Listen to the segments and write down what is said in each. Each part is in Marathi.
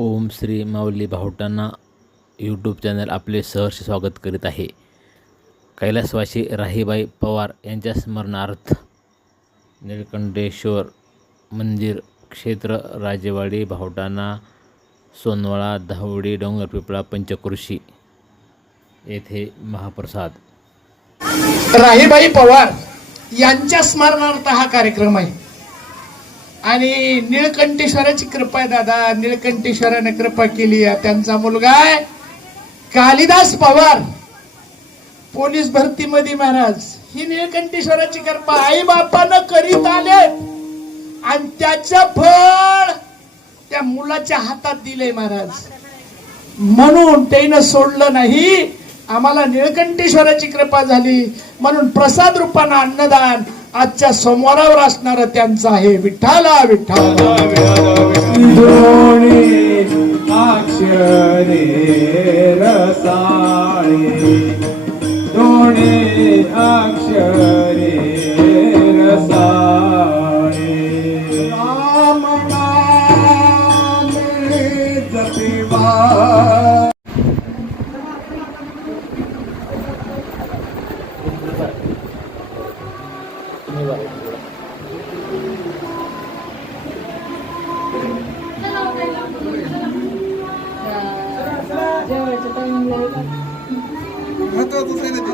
ओम श्री माऊली भावटांना यूट्यूब चॅनल आपले सहर्ष स्वागत करीत आहे. कैलासवासी राहीबाई पवार यांच्या स्मरणार्थ निळकंठेश्वर मंदिर क्षेत्र राजेवाडी भावटाणा सोनवळा धावडी डोंगरपिपळा पंचकृषी येथे महाप्रसाद. राहीबाई पवार यांच्या स्मरणार्थ हा कार्यक्रम आहे. आणि निळकंठेश्वराची कृपा आहे दादा. निळकंठेश्वराने कृपा केली त्यांचा मुलगा आहे कालिदास पवार. पोलीस भरतीमध्ये महाराज ही निळकंठेश्वराची कृपा आई बापानं करीत आले आणि त्याचं फळ त्या मुलाच्या हातात दिले महाराज. म्हणून त्यानं सोडलं नाही. आम्हाला निळकंठेश्वराची कृपा झाली. म्हणून प्रसाद रूपानं अन्नदान आजच्या सोमवारावर असणार त्यांचं आहे विठ्ठला विठ्ठला. दोणे अक्षरे शिवपूजेचे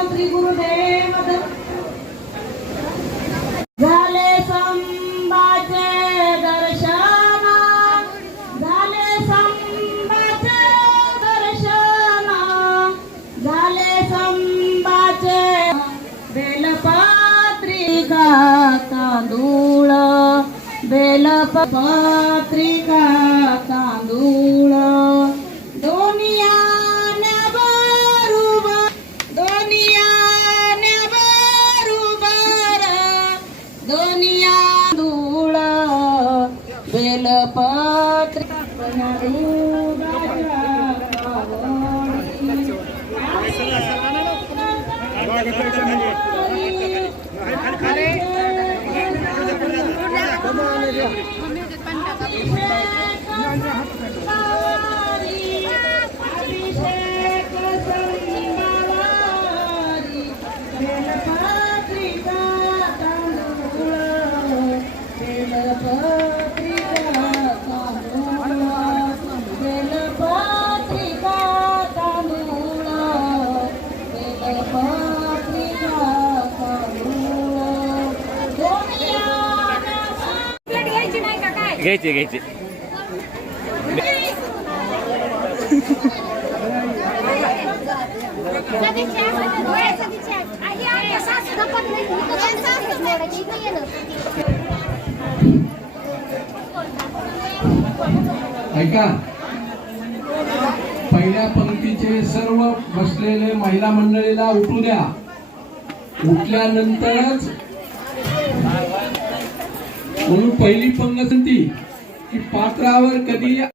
श्री गुरुदेव झाले संबाचे दर्शन झाले संबाचे दर्शन झाले संबाचे बेलपात्रिका तांदूळ बेलपात्रिका तांदूळ पंधरा घ्यायचे घ्यायचे. ऐका. पहिल्या पंक्तीचे सर्व बसलेले महिला मंडळीला उठू द्या. उठल्यानंतरच म्हणून पहिली पंगत पंगसंती की पात्रावर कधी